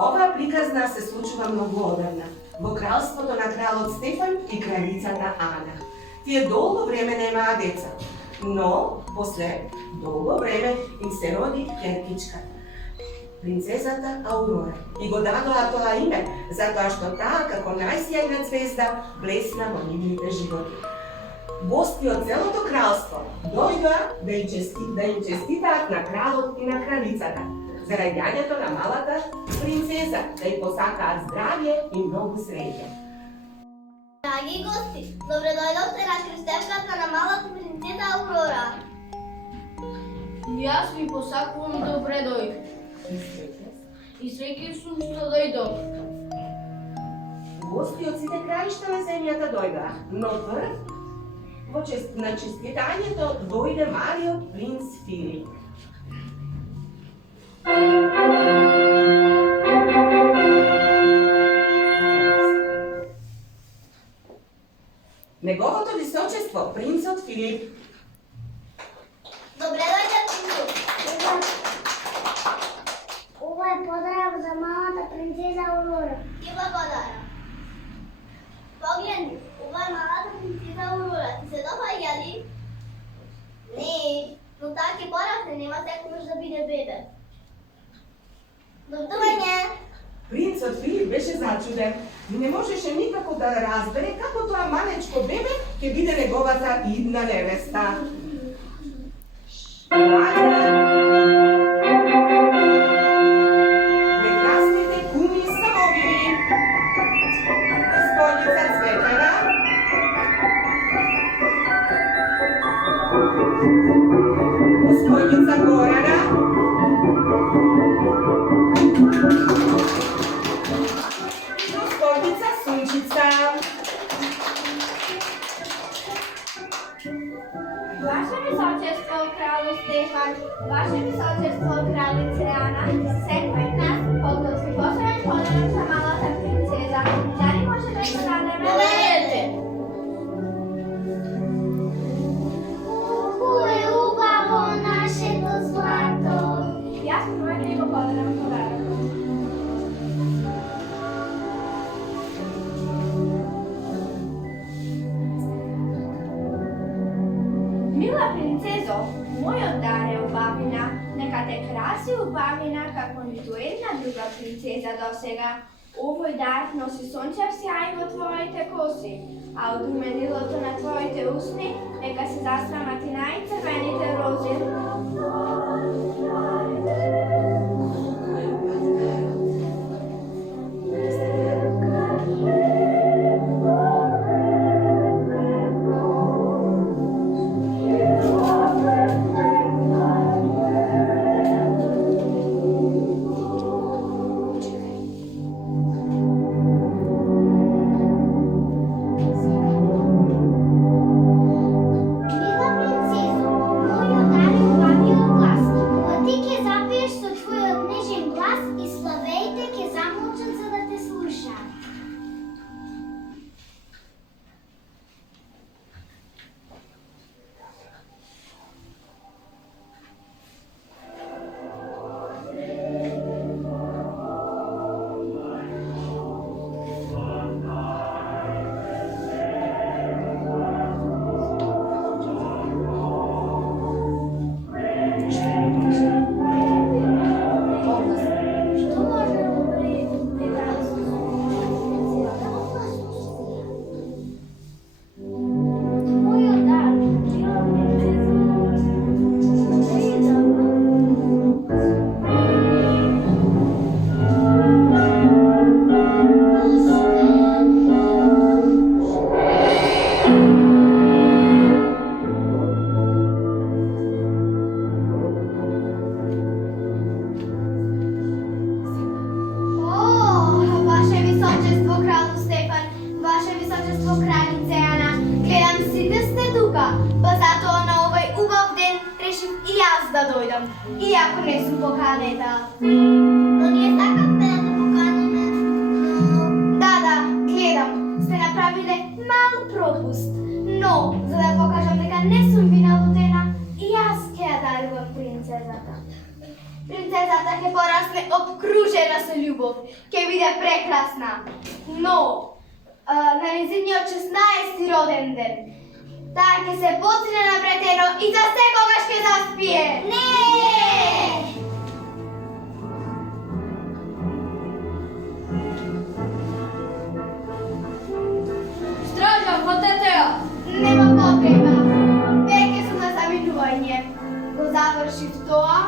Ова приказна се случува многу одавна, во кралството на кралот Стефан и кралицата Ана. Тие долго време немаа деца, но после долго време им се роди ќеркичка, принцезата Аурора. И го дадоа тоа име, затоа што таа како најсјајна звезда блесна во нивните животи. Гости од целото кралство дојдоа да им честитаат на кралот и на кралицата за раѓањето на малата принцеза, да ѝ посакаат здравје и многу среќа. Драги гости, добре дојдовте на крстевката на малата принцеза Аурора. Јас ви посакувам добре дојде. И среќен сум што дојдов. Гости од сите краишта на земјата дојдоа, но прв на честитањето дојде малиот принц Филип. Неговото височество, принцот Филип. Добре дојде, принцот. Ова е поздрав за малата принцеза Аурора. Ти благодарам. Погледни, ова е малата принцеза Аурора. Ти се допаѓа ли? Не, но таа ќе порасне, нема секогаш да биде бебе. Добрдување! Принцот Филип беше зачуден и не можеше никако да разбере како тоа малечко бебе ќе биде неговата идна невеста. Прекрасните куми самовини, господица Цветана, господица Горана, господица Сунчица. Ваше височество, кралу Стефан, Ваше височество, кралице Ана, секој од нас подготви посебен подарок за малата принцеза. Дали може да го дадеме? Поведете! Колку е убаво нашето злато. Јас можам да го подарам подарок. Мила принцезо, мојот дар е убавина, нека те краси убавина како ниту една друга принцеза досега. Овој дар носи сончев сјај во твоите коси, а од руменилото на твоите усни нека се засрамат и најцрвените рози. Мила принцезо, мојот дар е убавиот глас. Кога ти ќе запиеш со твојот нежен глас и славеите ќе замолчат за да те слушаат. Што може да направи мојот дар, мила Ваше височество, кралу Стефан, Ваше височество, кралице Ана, гледам сите сте тука, па затоа на овој убав ден решив и јас да дојдам, иако не сум поканета. Но ние сакавме да те поканиме, Да, гледам, сте направиле мал пропуст, но за да покажам дека не сум виналутена, и јас ќе ја дарувам принцезата. Принцезата ќе порасне обкружена со љубов, ќе биде прекрасна. Но, на незиниот 16-ти роден ден, таа ќе се поцне на вретено и за секогаш ќе заспие. Не! Стража, хватете ја! Нема потреба. Веќе сум на заминување. Го завршив тоа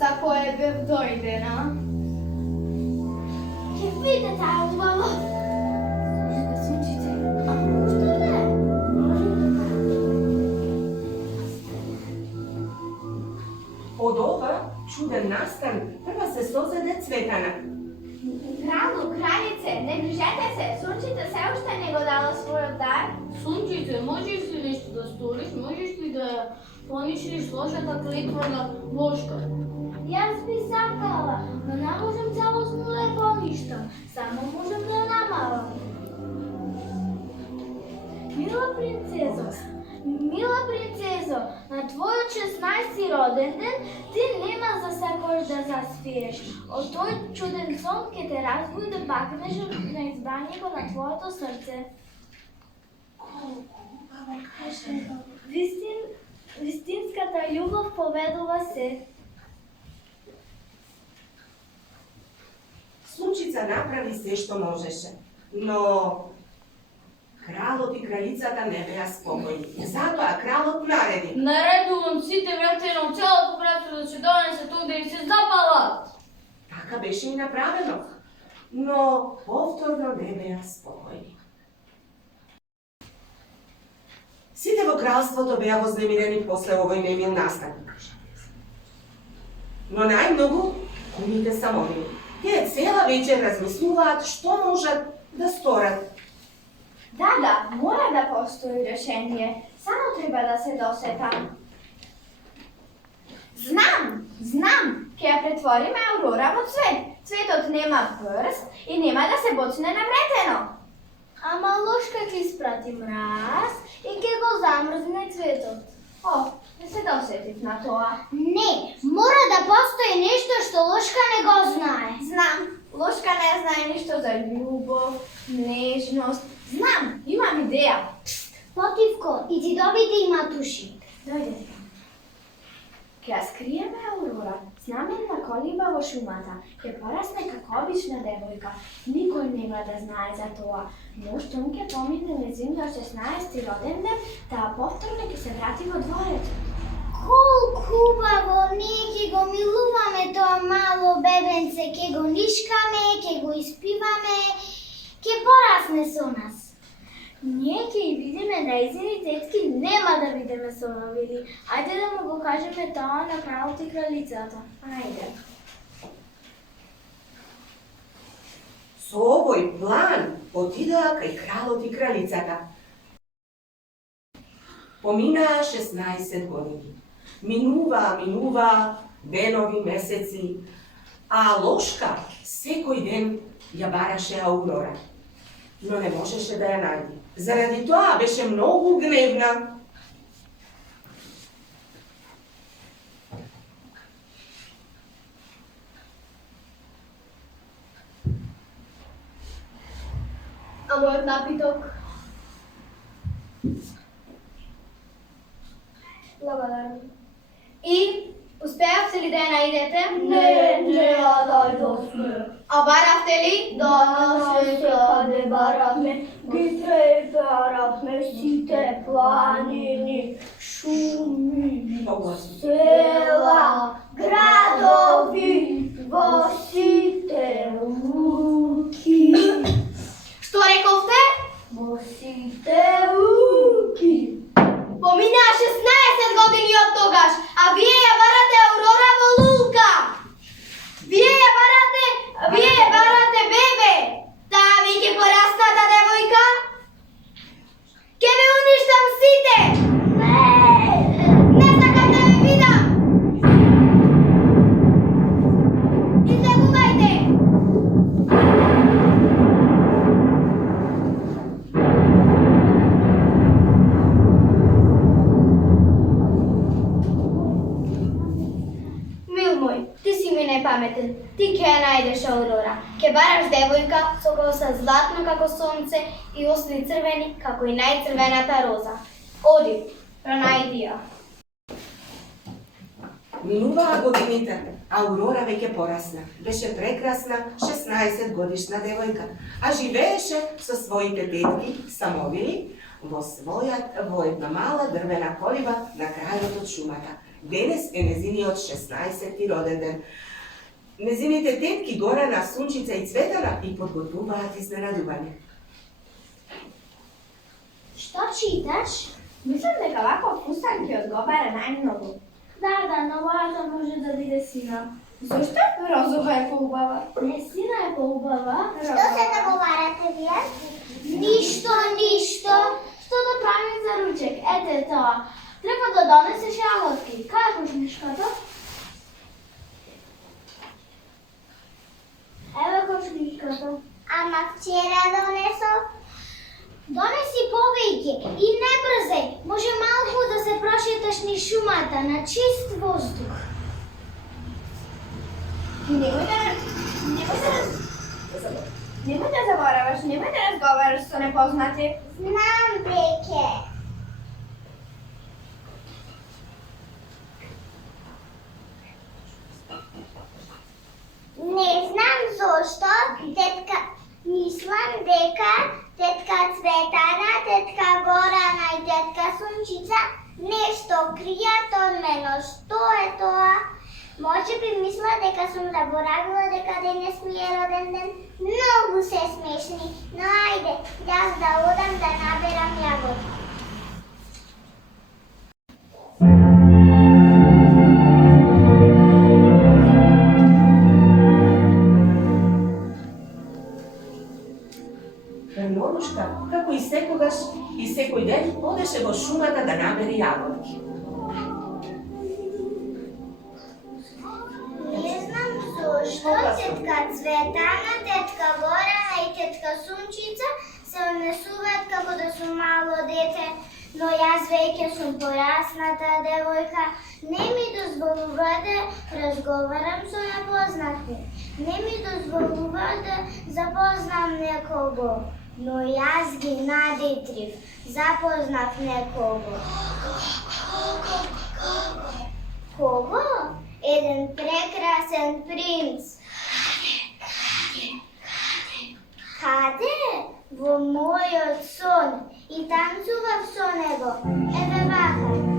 за кое бев дојдена. Ќе видите таа убаво. Сунчице. Што не? Од ова чуден настан прва се созеде Цветана. Кралу, кралице, не грижете се, Сунчица се уште не го дала својот дар. Сунчице, можеш ли нешто да сториш? Можеш ли да ја понишиш лошата клетва на Лошка? Јас би сакала, но не можам целосно да ја поништам. Само можам да ја намалам. Мила принцезо, на твојот 16-ти роден ден ти нема за секојаш да заспиеш. Од тој чуден сон ќе те разбуди да бакнеш на избранието на твоето срце. Вистинската љубов поведува се. Сунчица направи се што можеше, но кралот и кралицата не беа спокојни. Затоа кралот нареди. Наредувам сите вратено целото братство да се донесе тук да им се запалат. Така беше и направено, но повторно не беа спокојни. Сите во кралството беа вознемирени после овој немил настан. Но најмногу кумите самовини. Тие цела вечер размислуваат што можат да сторат. Да, мора да постои решение. Само треба да се досетам. Знам! Ќе ја претвориме Аурора во цвет. Цветот нема прст и нема да се боцне навретено. Ама Лошка ќе испрати мраз и ќе го замрзне цветот. О, не се досетив на тоа. Не, мора да постои нешто што Лошка не го знае. Знам, Лошка не знае ништо за љубов, нежност. Знам, имам идеја. Потивко, иди добите и матуши. Дојдете. Ќе ја скриеме Аурора, знаменна колиба во шумата, ќе порасне како обична девојка. Никој нема да знае за тоа, но штом ќе помине нејзиниот 16-ти роден ден, таа повторно ќе се врати во дворецот. Колку убаво, ние ќе го милуваме тоа мало бебенце, ќе го нишкаме, ќе го испиваме, ќе порасне со нас. Ние ќе и видиме нејзини тетки, нема да бидеме соновили. Ајде да му го кажеме тоа на кралот и кралицата. Ајде. Со овој план отидоа кај кралот и кралицата. Поминаа 16 години. Минува денови, месеци, а Лошка секој ден ја бараше Аурора, но не можеше да ја најде. Заради тоа беше многу гневна. А мојот напиток? Благодарам. И успеавте ли да ја најдете? Не ја најдовме. А баравте ли? не баравме, ги пребаравме сите планини, шуми, Погласно. села, градови, во сите луки. Што рековте? Во сите луки. Поминаа 16 години од тогаш, а вие ја барате Аурора во лука. Вие ја барате бебе. Таа веќе порасната девојка. Ке ве уништам сите. Не сакам да ве видам. Излегувајте. pametan. Ti ке ја најдеш Аурора. Ке бараш девојка со коса златна како сонце и усни црвени како и најцрвената роза. Оди, пронајди ја. Минуваа годините, Аурора веќе порасна. Беше прекрасна 16 годишна девојка, а живееше со своите тетки самовини во една мала дрвена колиба на крајот од шумата. Денес е незиниот 16-ти роден ден. Незините тетки Горана, Сунчица и Цветана и подготвуваат изненадување. Што читаш? Мислам дека ваков фустан ќе одговара најмногу. Да, но бојата може да биде сина. Зошто? Розова е поубава. Не, сина е поубава. Што се договарате вие? Ништо. Што да правим за ручек? Ете тоа. Треба да донесеш јаготки. Кај е кошничката? Еве кошничката. Ама вчера донесов. Донеси повеќе и не брзај. Може малку да се прошеташ низ шумата на чист воздух. Немој да забораваш, немој да разговараш со непознати. Знам веќе. Не знам зошто, мислам дека тетка Цветана, тетка Горана и тетка Сунчица нешто кријат од мене. Што е тоа? Може би мисла дека сум заборавила дека денес ми е роден ден. Многу се смешни, но ајде, јас да одам да наберам јаготки. Норушка, како и секогаш и секој ден, одеше во шумата да набере јаготки. Не знам зошто тетка Цветана, тетка Горана и тетка Сунчица се однесуваат како да сум мало дете, но јас веќе сум порасната девојка. Не ми дозволува да разговарам со непознати. Не ми дозволува да запознам некого. Но јас ги надитрив. Запознав некого. Кого? Еден прекрасен принц. Каде? Во мојот сон. И танцував со него. Еве вака.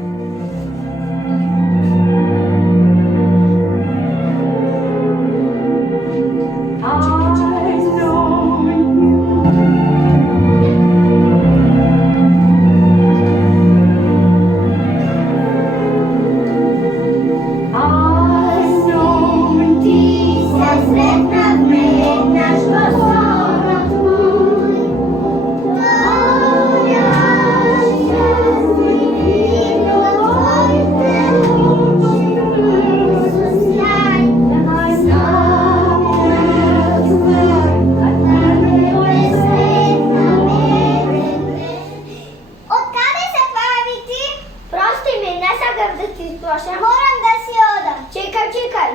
Морам да си одам. Чекај.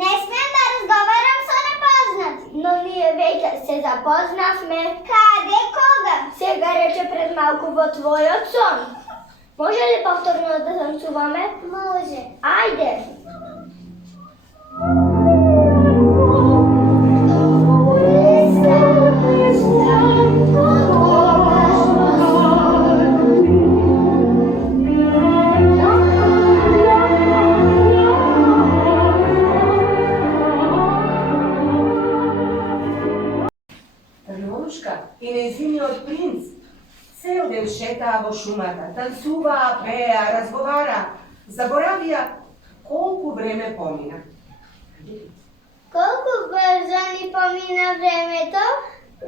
Не смеам да разговарам со непознати. Но ние веќе се запознавме. Каде, кога? Сега рече пред малку во твојот сон. Може ли повторно да танцуваме? Може. Ајде. И незиниот принц цел ден шетаа во шумата, танцуваа, пеа, разговара, заборавија колку време помина. Колку брзо ни помина времето?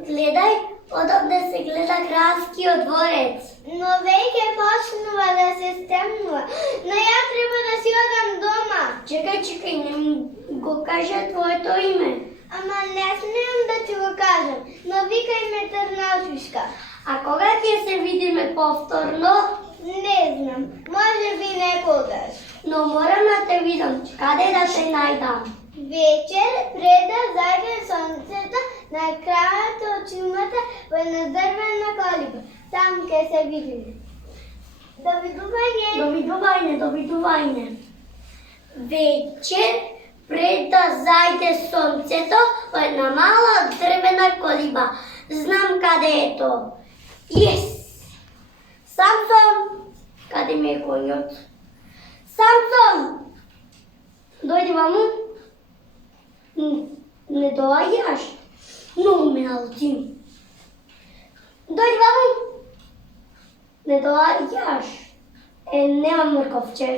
Гледај, одамде се гледа кралскиот дворец. Но веќе почнува да се стемнува. Но ја треба да си одам дома. Чекај, не го кажа твоето име. Ама не смеам да ти го кажам, но викај ме Трнаучишка. А кога ќе се видиме повторно? Не знам, може би некогаш. Но морам да те видам, каде да те најдам? Вечер преда зајде сонцето на крајот од чумата во една дрвена колиба. Там ке се видиме. Довидување. Довидување, довидување. Вечер пред да зајде сонцето во една мала дрвена колиба. Знам каде е то. Јес! Самсон! Каде ми е коњот? Самсон! Дојди ваму. Не доаѓаш? Многу ме налути. Дојди ваму. Не доаѓаш. Немам мрковче.